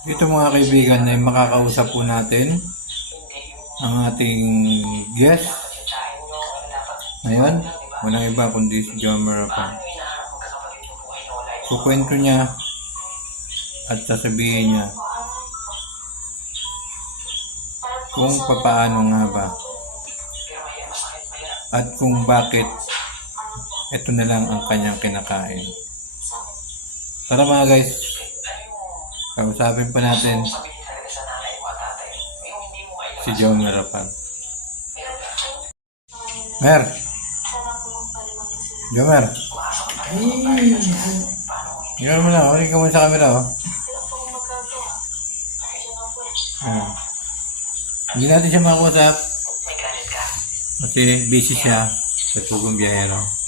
Ito mga kaibigan ay makakausap po natin ang ating guest. Ngayon, walang iba kundi si John Marapan. Kukwento niya at sasabihin niya kung papaano nga ba at kung bakit ito na lang ang kanyang kinakain. Tara mga guys, kausapin pa natin si John Marapan. Mer! Jomer! Yun mo na, ulit ka muna sa camera oh. Ah. Hindi natin siya makakusap kasi busy siya sa tugong biyahero.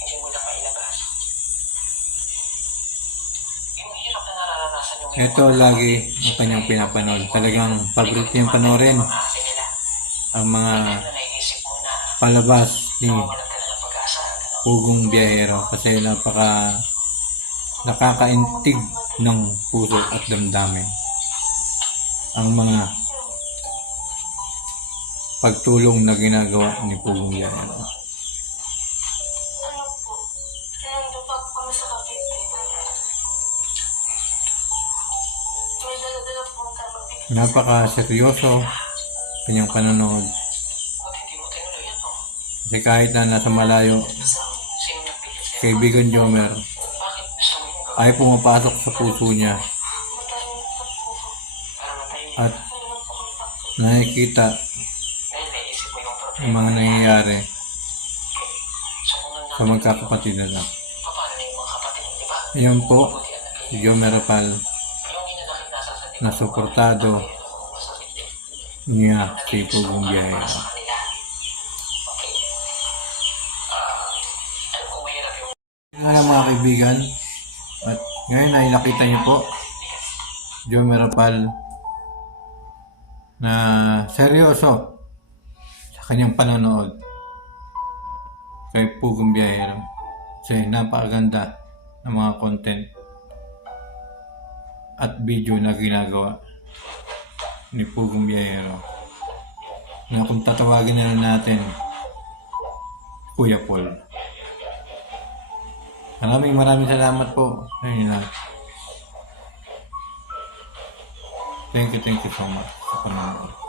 Ito lagi ang kanyang pinapanood. Talagang paborito niyang panoorin ang mga palabas ni Pugong Biyahero kasi napaka nakakaintig ng puso at damdamin ang mga pagtulong na ginagawa ni Pugong Biyahero. Po kami sa Cavite. Napaka-seryoso kanyang panonood. Kasi kahit na nasa malayo, kaibigan Jomer ay pumapasok sa puso niya at nakikita ang mga nangyayari sa magkakapatid na lang. Ayan po, si Jomer Rapal na suportado niya si Pugong Biyahero. Nga lang mga kaibigan, at ngayon ay nakita niyo po, Jomer Rapal na seryoso sa kanyang panonood kay Pugong Biyahero. Kasi napakaganda ng mga content at video na ginagawa ni Pugong Biyahero na kung tatawagin na lang natin Kuya Paul. Maraming maraming salamat po inyo lahat. Thank you, thank you so much sa panonood.